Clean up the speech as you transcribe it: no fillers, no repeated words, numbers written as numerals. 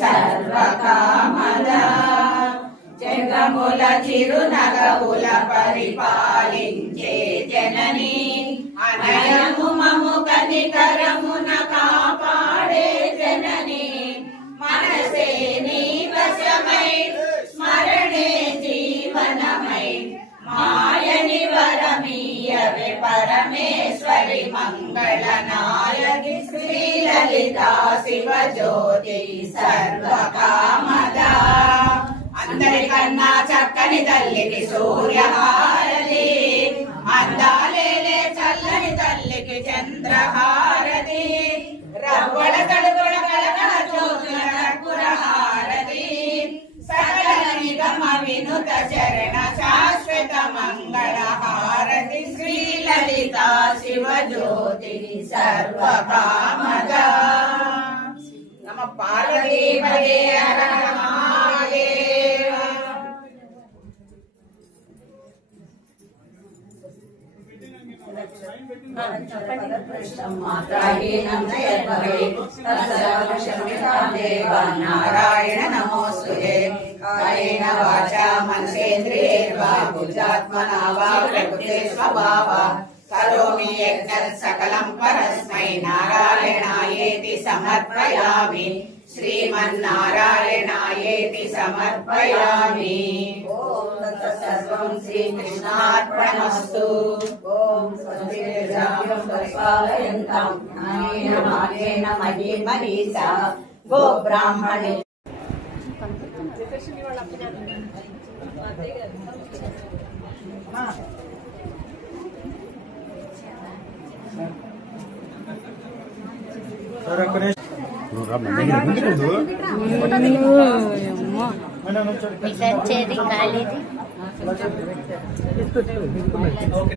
సర్వకామద జగముల చిరునగముల పరిపాలించే జనని అనయము మము కనికరమున కాపాడే జనని మనసే నీ వశమై స్మరణే జీవనమై మాయని వరమీయవే పరమేశ్వరి మంగళనాయకి శ్రీలలితా శివజ్యోతి సర్వకామద అందరికన్నా చక్కని తల్లికి సూర్యహారతి అందాలేలే చల్లని తల్లికి చంద్రహారతి రవ్వడ కడుగుడ కలకల జ్యోతుల రఘురహారతి సకల నిగమ వినుత చరణ శాశ్వత మంగళహారతి శ్రీలలితా శివజ్యోతి సర్వకామద నమ పార్వతీ పదే హర మహాదేవ. నారాయణ నమోస్తుతే కాయేన వాచా మనసేంద్రియైర్వా బుద్ధ్యాత్మనా వా ప్రకృతే స్వభావా కరోమి యజ్ఞత్ సకలం పరస్మై నారాయణాయేతి సమర్పయామి శ్రీమన్నారాయణాయేతి సమర్పయామి. ఓం తత్సర్వం శ్రీకృష్ణార్పణమస్తు. ఓం స్వస్తిర్జాం పరిపాలయంతాం జ్ఞానేన మార్గేణ మహీం మనీషా గో బ్రాహ్మణే. వచ్చేది ఖాళీది.